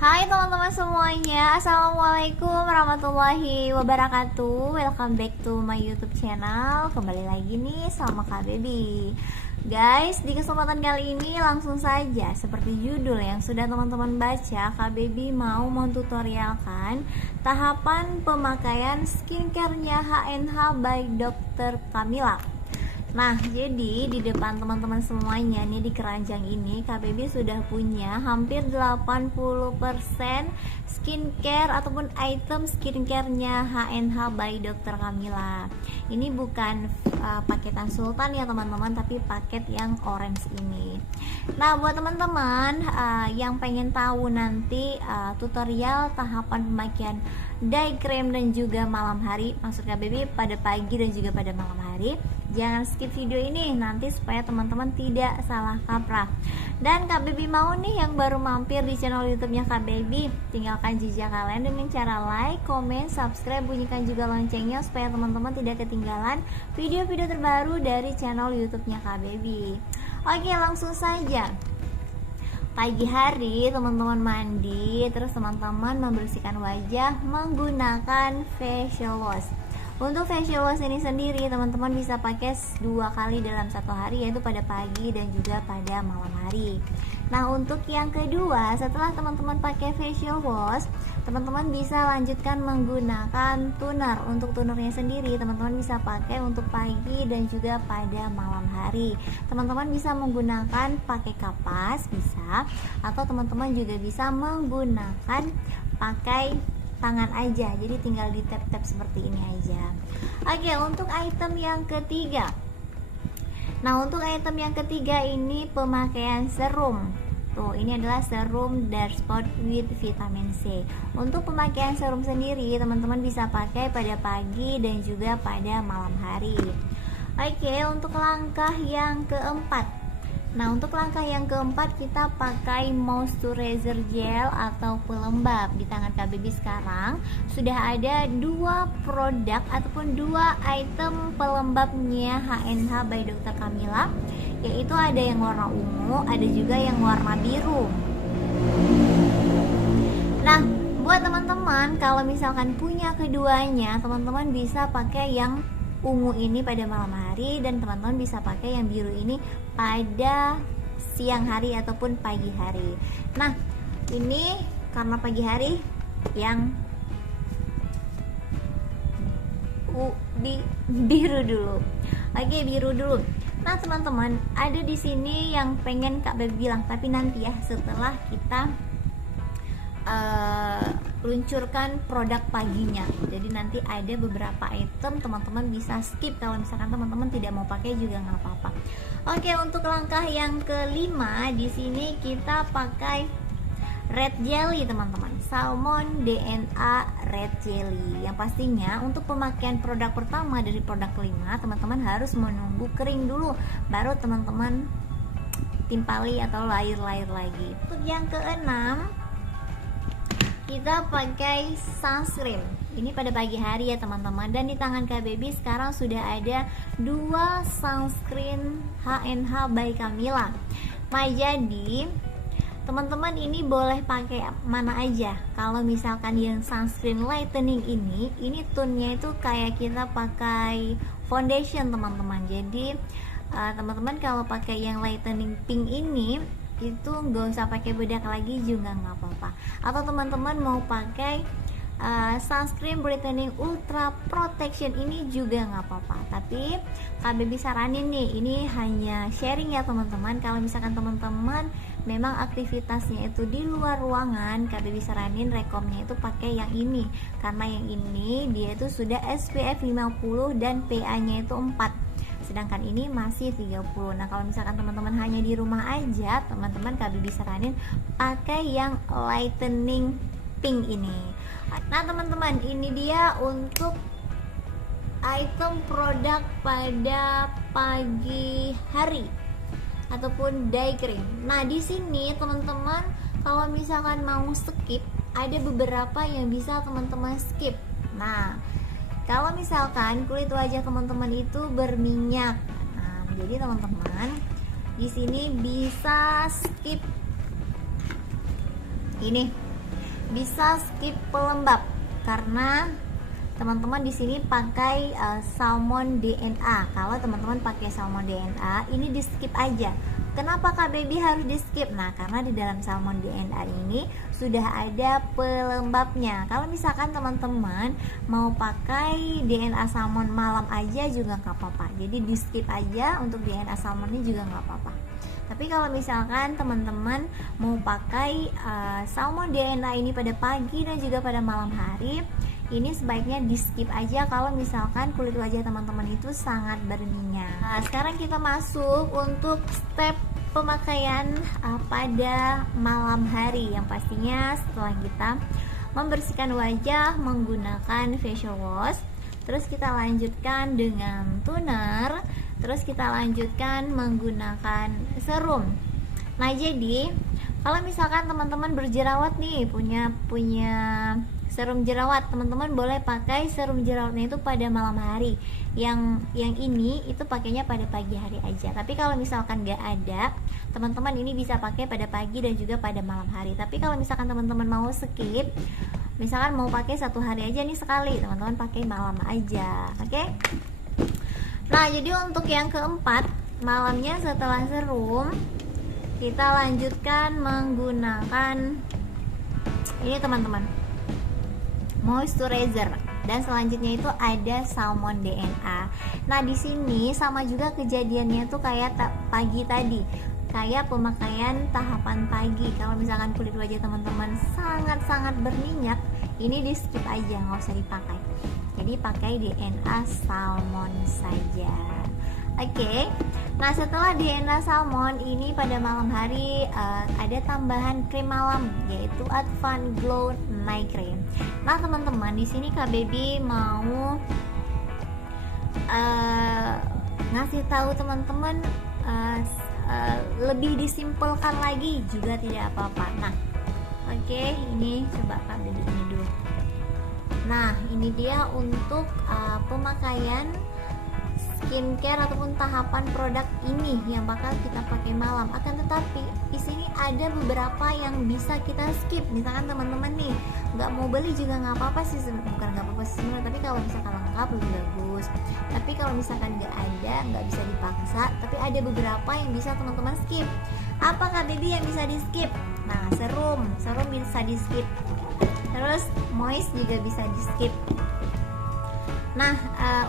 Hai teman-teman semuanya, Assalamualaikum warahmatullahi wabarakatuh. Welcome back to my YouTube channel. Kembali lagi nih sama Kak Baby. Guys, di kesempatan kali ini langsung saja seperti judul yang sudah teman-teman baca, Kak Baby mau tutorialkan tahapan pemakaian skincare-nya HNH by Dr. Camilla. Nah, jadi di depan teman-teman semuanya nih di keranjang ini Kak Baby sudah punya hampir 80% skincare ataupun item skincare-nya HNH by Dr. Camilla. Ini bukan paketan sultan ya teman-teman, tapi paket yang orange ini. Nah, buat teman-teman yang pengen tahu nanti tutorial tahapan pemakaian day cream dan juga malam hari, maksud Kak Baby pada pagi dan juga pada malam hari, jangan skip video ini nanti supaya teman-teman tidak salah kaprah. Dan Kak Baby mau nih yang baru mampir di channel YouTube-nya Kak Baby, tinggalkan jejak kalian dengan cara like, comment, subscribe, bunyikan juga loncengnya supaya teman-teman tidak ketinggalan video-video terbaru dari channel YouTube-nya Kak Baby. Oke, langsung saja. Pagi hari teman-teman mandi, terus teman-teman membersihkan wajah menggunakan facial wash. Untuk facial wash ini sendiri teman-teman bisa pakai 2 kali dalam satu hari, yaitu pada pagi dan juga pada malam hari. Nah, untuk yang kedua, setelah teman-teman pakai facial wash, teman-teman bisa lanjutkan menggunakan toner. Untuk tonernya sendiri teman-teman bisa pakai untuk pagi dan juga pada malam hari. Teman-teman bisa menggunakan pakai kapas bisa, atau teman-teman juga bisa menggunakan pakai tangan aja, jadi tinggal di tap-tap seperti ini aja. Oke, untuk item yang ketiga. Nah, untuk item yang ketiga ini pemakaian serum. Tuh, ini adalah serum Dark Spot with vitamin C. Untuk pemakaian serum sendiri teman-teman bisa pakai pada pagi dan juga pada malam hari. Oke, untuk langkah yang keempat. Nah, untuk langkah yang keempat kita pakai moisturizer gel atau pelembab. Di tangan Kak Baby sekarang sudah ada 2 produk ataupun 2 item pelembabnya HNH by Dr. Camilla, yaitu ada yang warna ungu, ada juga yang warna biru. Nah, buat teman-teman kalau misalkan punya keduanya, teman-teman bisa pakai yang ungu ini pada malam hari dan teman-teman bisa pakai yang biru ini pada siang hari ataupun pagi hari. Nah, ini karena pagi hari yang biru dulu. Oke, biru dulu. Nah, teman-teman, ada di sini yang pengen Kak Baby bilang, tapi nanti ya setelah kita luncurkan produk paginya. Jadi nanti ada beberapa item teman-teman bisa skip kalau misalkan teman-teman tidak mau pakai juga nggak apa-apa. Oke, untuk langkah yang kelima di sini kita pakai red jelly teman-teman, salmon DNA red jelly. Yang pastinya untuk pemakaian produk pertama dari produk kelima teman-teman harus menunggu kering dulu, baru teman-teman timpali atau layer-layer lagi. Untuk yang keenam kita pakai sunscreen. Ini pada pagi hari ya teman-teman. Dan di tangan Kak Baby sekarang sudah ada 2 sunscreen HNH by Camilla. Nah, jadi teman-teman ini boleh pakai mana aja. Kalau misalkan yang sunscreen lightening ini tone-nya itu kayak kita pakai foundation teman-teman. Jadi teman-teman kalau pakai yang lightening pink ini itu nggak usah pakai bedak lagi juga nggak apa-apa. Atau teman-teman mau pakai sunscreen brightening ultra protection ini juga nggak apa-apa. Tapi Kak Baby saranin nih, ini hanya sharing ya teman-teman. Kalau misalkan teman-teman memang aktivitasnya itu di luar ruangan, Kak Baby saranin rekomnya itu pakai yang ini, karena yang ini dia itu sudah SPF 50 dan PA nya itu 4, sedangkan ini masih 30. Nah, kalau misalkan teman-teman hanya di rumah aja, teman-teman Kak Baby saranin pakai yang lightening pink ini. Nah, teman-teman, ini dia untuk item produk pada pagi hari ataupun day cream. Nah, di sini teman-teman kalau misalkan mau skip, ada beberapa yang bisa teman-teman skip. Nah, kalau misalkan kulit wajah teman-teman itu berminyak, nah, jadi teman-teman di sini bisa skip ini bisa skip pelembab karena teman-teman di sini pakai salmon DNA. Kalau teman-teman pakai salmon DNA, ini di skip aja. Kenapa Kak Baby harus di skip? Nah, karena di dalam salmon DNA ini sudah ada pelembabnya. Kalau misalkan teman-teman mau pakai DNA salmon malam aja juga nggak apa-apa. Jadi di skip aja untuk DNA salmonnya juga nggak apa-apa. Tapi kalau misalkan teman-teman mau pakai salmon DNA ini pada pagi dan juga pada malam hari, ini sebaiknya di skip aja kalau misalkan kulit wajah teman-teman itu sangat berminyak. Nah, sekarang kita masuk untuk step pemakaian pada malam hari, yang pastinya setelah kita membersihkan wajah menggunakan facial wash, terus kita lanjutkan dengan toner, terus kita lanjutkan menggunakan serum. Nah, jadi kalau misalkan teman-teman berjerawat nih, punya serum jerawat, teman-teman boleh pakai serum jerawatnya itu pada malam hari. Yang ini itu pakainya pada pagi hari aja. Tapi kalau misalkan nggak ada, teman-teman ini bisa pakai pada pagi dan juga pada malam hari. Tapi kalau misalkan teman-teman mau skip, misalkan mau pakai satu hari aja nih sekali, teman-teman pakai malam aja, oke? Nah, jadi untuk yang keempat, malamnya setelah serum, kita lanjutkan menggunakan ini teman-teman, moisturizer, dan selanjutnya itu ada salmon DNA. Nah, di sini sama juga kejadiannya tuh kayak pagi tadi, kayak pemakaian tahapan pagi. Kalau misalkan kulit wajah teman-teman sangat-sangat berminyak, ini di skip aja, nggak usah dipakai. Jadi pakai DNA salmon saja. Oke. Nah, setelah DNA salmon ini pada malam hari ada tambahan krim malam, yaitu Advanced Glow Night Cream. Nah, teman-teman, di sini Kak Baby mau ngasih tahu teman-teman lebih disimpelkan lagi juga tidak apa-apa. Nah, oke, ini coba Kak Baby ini dulu. Nah, ini dia untuk pemakaian skincare ataupun tahapan produk ini yang bakal kita pakai malam. Akan tetapi di sini ada beberapa yang bisa kita skip. Misalkan teman-teman nih nggak mau beli juga nggak apa-apa sih, bukan nggak apa-apa sih sebenarnya, tapi kalau misalkan lengkap lebih bagus. Tapi kalau misalkan nggak ada, nggak bisa dipaksa, tapi ada beberapa yang bisa teman-teman skip. Apa Kak Baby yang bisa di skip? Nah, serum bisa di skip, terus moist juga bisa di skip. Nah,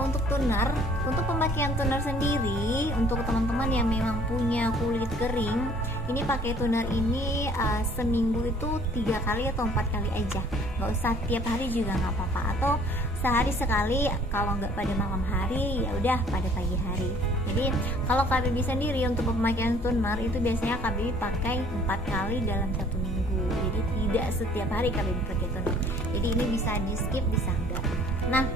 untuk toner, untuk pemakaian toner sendiri, untuk teman-teman yang memang punya kulit kering, ini pakai toner ini seminggu itu 3 kali atau 4 kali aja, nggak usah tiap hari juga nggak apa-apa, atau sehari sekali. Kalau nggak pada malam hari, ya udah pada pagi hari. Jadi kalau Kak Baby sendiri untuk pemakaian toner itu biasanya Kak Baby pakai 4 kali dalam 1 minggu. Jadi tidak setiap hari Kak Baby pakai toner. Jadi ini bisa di skip, bisa enggak. Nah,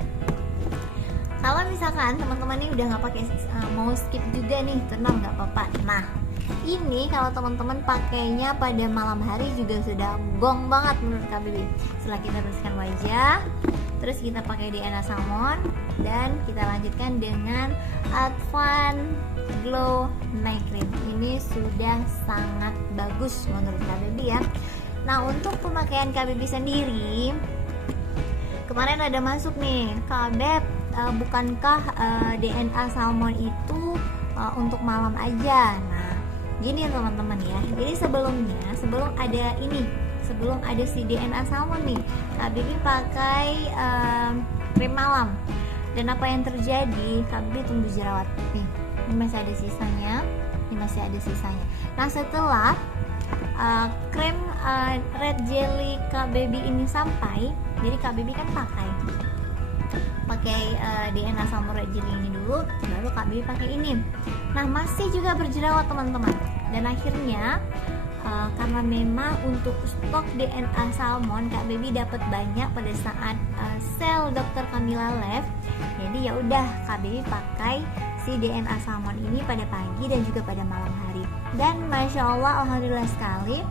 kalau misalkan teman-teman ini udah nggak pakai, mau skip juga nih toner, nggak apa-apa. Nah, ini kalau teman-teman pakainya pada malam hari juga sudah gong banget menurut Kak Baby. Setelah kita bersihkan wajah, terus kita pakai DNA salmon, dan kita lanjutkan dengan Advanced Glow Night Cream. Ini sudah sangat bagus menurut Kak Baby ya. Nah, untuk pemakaian Kak Baby sendiri, kemarin ada masuk nih, Kak Beb, bukankah DNA salmon itu untuk malam aja? Nah, gini teman-teman ya. Jadi sebelum ada si DNA salmon nih, Kak Baby pakai krim malam. Dan apa yang terjadi? Kak Baby tumbuh jerawat. Nih, ini masih ada sisanya. Nah, setelah krim red jelly Kak Baby ini sampai, jadi Kak Baby kan pakai DNA salmon red jelly ini dulu, baru Kak Baby pakai ini. Nah, masih juga berjerawat teman-teman, dan akhirnya karena memang untuk stok DNA salmon Kak Baby dapat banyak pada saat sel Dr. Kamila Lab. Jadi ya udah Kak Baby pakai si DNA salmon ini pada pagi dan juga pada malam hari. Dan masya Allah, alhamdulillah sekali,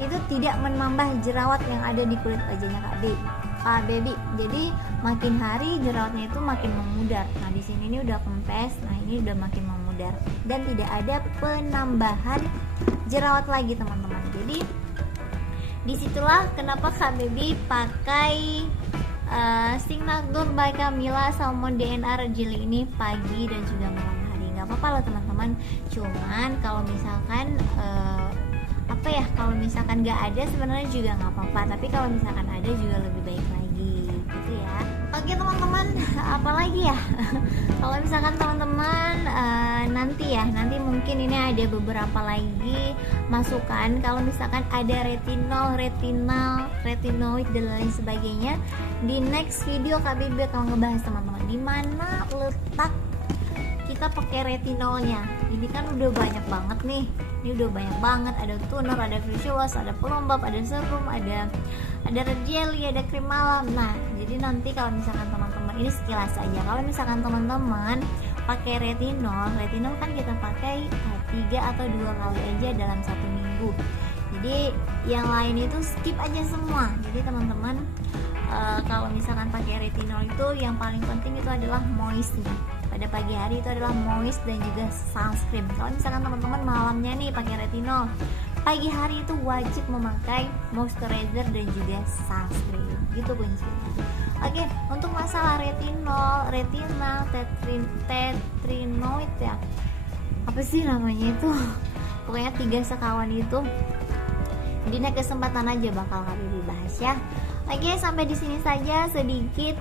itu tidak menambah jerawat yang ada di kulit wajahnya Kak Baby. Jadi makin hari jerawatnya itu makin memudar. Nah, di sini ini udah kempes, nah ini udah makin memudar dan tidak ada penambahan jerawat lagi teman-teman. Jadi Disitulah kenapa Kak Baby pakai Signature by Camilla Salmon DNA Red Jelly ini pagi dan juga malam hari. Nggak apa-apa loh teman-teman. Cuman kalau misalkan apa ya, kalau misalkan nggak ada sebenarnya juga nggak apa-apa. Tapi kalau misalkan ada juga lebih baik lagi, gitu ya. Oke teman-teman, apalagi ya? Kalau misalkan teman-teman nanti mungkin ini ada beberapa lagi masukan. Kalau misalkan ada retinoid dan lain sebagainya, di next video Kak Bibi akan ngebahas teman-teman di mana letak kita pakai retinolnya. Ini kan udah banyak banget nih. Ini udah banyak banget, ada toner, ada facial wash, ada pelembab, ada serum, ada red jelly, ada krim malam. Nah, jadi nanti kalau misalkan teman-teman, ini sekilas aja. Kalau misalkan teman-teman pakai retinol kan kita pakai 3 atau 2 kali aja dalam 1 minggu. Jadi yang lain itu skip aja semua. Jadi teman-teman kalau misalkan pakai retinol itu yang paling penting itu adalah moistnya. Pada pagi hari itu adalah moist dan juga sunscreen. Kalau misalkan teman-teman malamnya nih pakai retinol, pagi hari itu wajib memakai moisturizer dan juga sunscreen. Gitu kuncinya. Oke, untuk masalah retinol, tetrinoid ya. Apa sih namanya itu? Pokoknya 3 sekawan itu. Di next kesempatan aja bakal kami dibahas ya. Oke, sampai di sini saja sedikit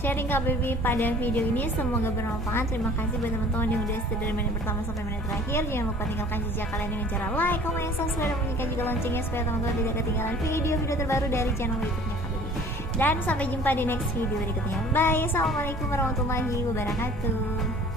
sharing Kak Baby pada video ini. Semoga bermanfaat. Terima kasih buat teman-teman yang udah setia dari menit pertama sampai menit terakhir. Jangan lupa tinggalkan jejak kalian dengan cara like, komen, subscribe, dan bunyikan juga loncengnya supaya teman-teman tidak ketinggalan video-video terbaru dari channel YouTube-nya Kak Baby. Dan sampai jumpa di next video berikutnya. Bye. Assalamualaikum warahmatullahi wabarakatuh.